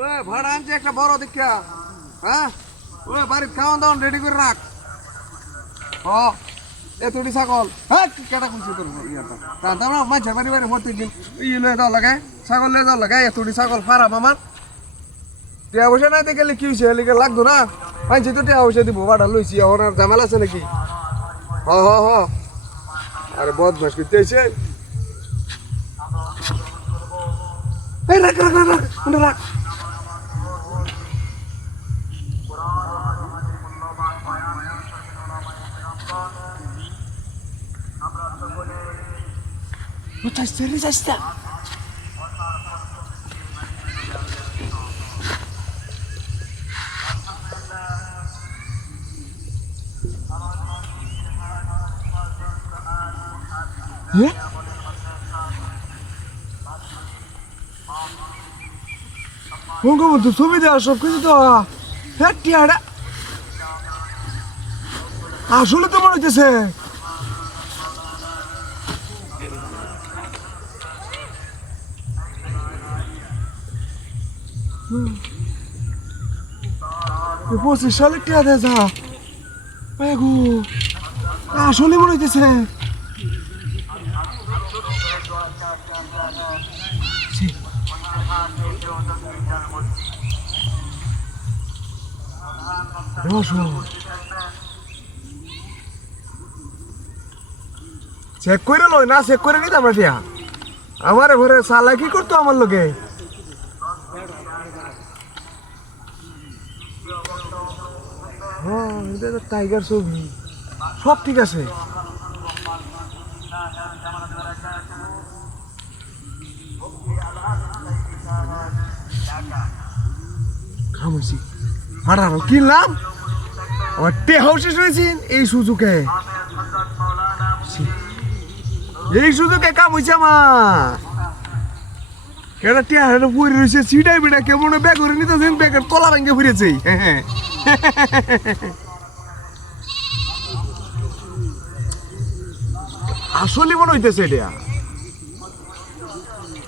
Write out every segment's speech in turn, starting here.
ওই ভাড়া আনছে একটা বড় দীক্ষা, হ্যাঁ ওই বাড়ির খাওয়ান দাওয়ান রেডি করে রাখ। ও এ তুই ছাগল, হ্যাঁ কেটা খুঁজছি তোর ইয়াটা তা আমরা মাঝে বাড়ি বাড়ি মরতে দিন ই লয়ে যাওয়া লাগায়, ছাগল লয়ে যাওয়া লাগায়, এ তুই ছাগল ফারাম আমার টিয়া পয়সা নাই গেলে কি হয়েছে এলিকে লাগতো না, মানছি তো টিয়া পয়সা দিব ভাড়া লইছি, এখন আর ঝামেলা আছে নাকি? হ হ হ আরে বদমাস করতে এসে এই রাখ রাখ রাখ রাখ রাখ চাইছে রে চাইছে বন্ধু ছবি দেওয়া সব কিছু তো টিয়াটা আসলে তো মনে হইতেছে পঁচিশ সালে টিয়া দেয় যা আসলে মনে হইতেছে চেক করে লই না, চেক করে নিতাম না টিয়া আমার ঘরে সালা কি করতো আমার লোকে টাইগার ছবি সব ঠিক আছে। খামছি হারানো কিনলাম আমার টেহাও শেষ হয়েছি এই সুযোগে কাম হয়েছে আমার কেটা টিয়া পুরি রয়েছে সিটাই বিটা কেমন ব্যাগ করে নিতেছেন, ব্যাগের তলা ভেঙে ফুরেছে। আসলে মনে হইতেছে এটা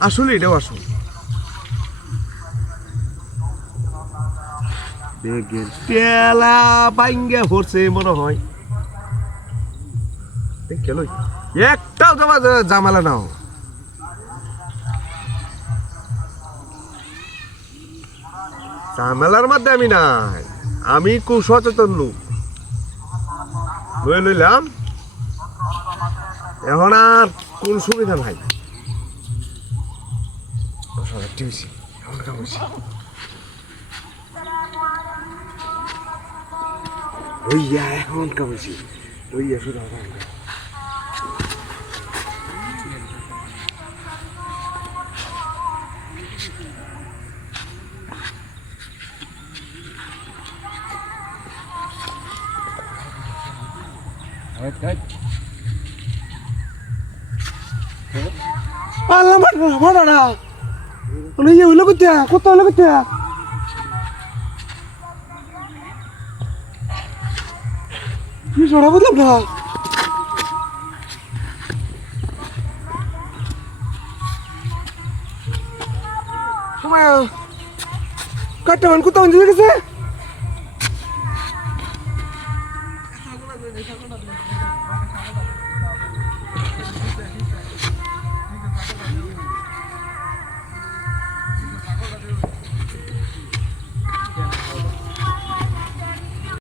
আসলে এটাও আসল ব্যাগের তেলা ভাঙ্গে পড়ছে মনে হয়। দেখলো একটাও জামালা নাও ঝামেলার মধ্যে আমি নাই, আমি খুব সচেতন লোক লইলাম, এখন আর কোন সুবিধা নাই। এখন কামাইছি ওইয়া শুধু আল্লাহ মারা না ইয়ে হইলো কত হইলো কি সরা বুঝলাম না সময় কাটতে কোথাও গেছে